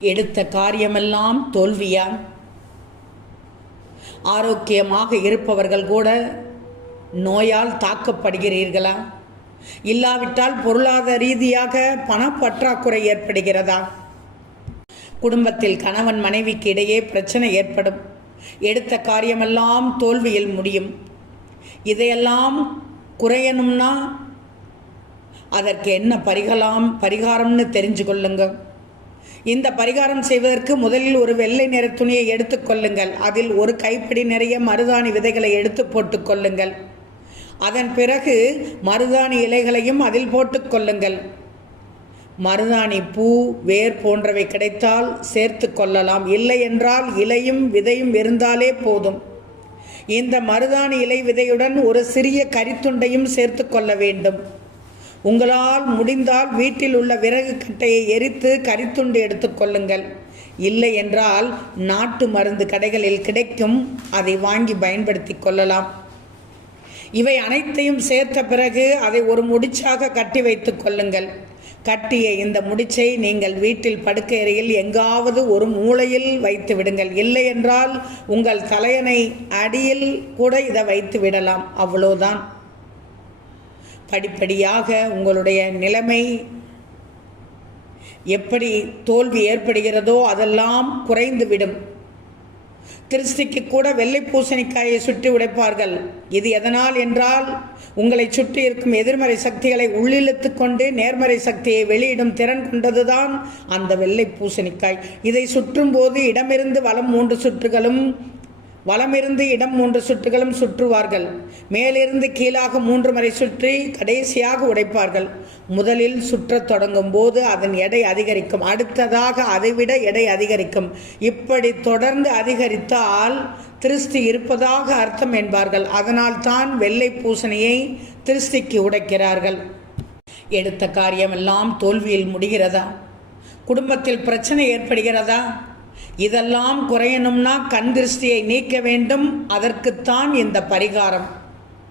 எடுத்த காரியமெல்லாம் தோல்வியா? ஆரோக்கியமாக இருப்பவர்கள் கூட நோயால் தாக்கப்படுகிறீர்களா? இல்லாவிட்டால் பொருளாதார ரீதியாக பணப்பற்றாக்குறை ஏற்படுகிறதா? குடும்பத்தில் கணவன் மனைவிக்கு இடையே பிரச்சனை ஏற்படும். எடுத்த காரியமெல்லாம் தோல்வியில் முடியும். இதையெல்லாம் குறையணும்னா அதற்கு என்ன பரிகாரம்னு தெரிஞ்சு கொள்ளுங்க. இந்த பரிகாரம் செய்வதற்கு முதலில் ஒரு வெள்ளை நிற துணியை எடுத்துக்கொள்ளுங்கள். அதில் ஒரு கைப்பிடி நிறைய மருதாணி விதைகளை எடுத்து போட்டுக்கொள்ளுங்கள். அதன் பிறகு மருதாணி இலைகளையும் அதில் போட்டுக்கொள்ளுங்கள். மருதாணி பூ, வேர் போன்றவை கிடைத்தால் சேர்த்து கொள்ளலாம். இல்லை என்றால் இலையும் விதையும் இருந்தாலே போதும். இந்த மருதாணி இலை விதையுடன் ஒரு சிறிய கரித்துண்டையும் சேர்த்து கொள்ள வேண்டும். உங்களால் முடிந்தால் வீட்டில் உள்ள விறகு கட்டையை எரித்து கரித்துண்டு எடுத்துக்கொள்ளுங்கள். இல்லை என்றால் நாட்டு மருந்து கடைகளில் கிடைக்கும், அதை வாங்கி பயன்படுத்தி கொள்ளலாம். இவை அனைத்தையும் சேர்த்த பிறகு அதை ஒரு முடிச்சாக கட்டி வைத்துக் கொள்ளுங்கள். கட்டிய இந்த முடிச்சை நீங்கள் வீட்டில் படுக்கை அறையில் எங்காவது ஒரு மூலையில் வைத்து விடுங்கள். இல்லை என்றால் உங்கள் தலையணை அடியில் கூட இதை வைத்து விடலாம். அவ்வளோதான். படிப்படியாக உங்களுடைய நிலைமை எப்படி தோல்வி ஏற்படுகிறதோ அதெல்லாம் குறைந்துவிடும். திருஷ்டிக்கு கூட வெள்ளை பூசணிக்காயை சுற்றி உடைப்பார்கள். இது எதனால் என்றால் உங்களை சுற்றி இருக்கும் எதிர்மறை சக்திகளை உள்ளிழுத்து கொண்டு நேர்மறை சக்தியை வெளியிடும் திறன் கொண்டதுதான் அந்த வெள்ளை பூசணிக்காய். இதை சுற்றும் போது இடமிருந்து வலம் 3 சுற்றுகளும், வலமிருந்து இடம் 3 சுற்றுகளும் சுற்றுவார்கள். மேலிருந்து கீழாக 3 முறை சுற்றி கடைசியாக உடைப்பார்கள். முதலில் சுற்றத் தொடங்கும் போது அதன் எடை அதிகரிக்கும். அடுத்ததாக அதைவிட எடை அதிகரிக்கும். இப்படி தொடர்ந்து அதிகரித்தால் திருஷ்டி இருப்பதாக அர்த்தம் என்பார்கள். அதனால் தான் வெள்ளை பூசணியை திருஷ்டிக்கு உடைக்கிறார்கள். எடுத்த காரியமெல்லாம் தோல்வியில் முடிகிறதா? குடும்பத்தில் பிரச்சனை ஏற்படுகிறதா? இதெல்லாம் குறையணும்னா கண் திருஷ்டியை நீக்க வேண்டும். அதற்குத்தான் இந்த பரிகாரம்.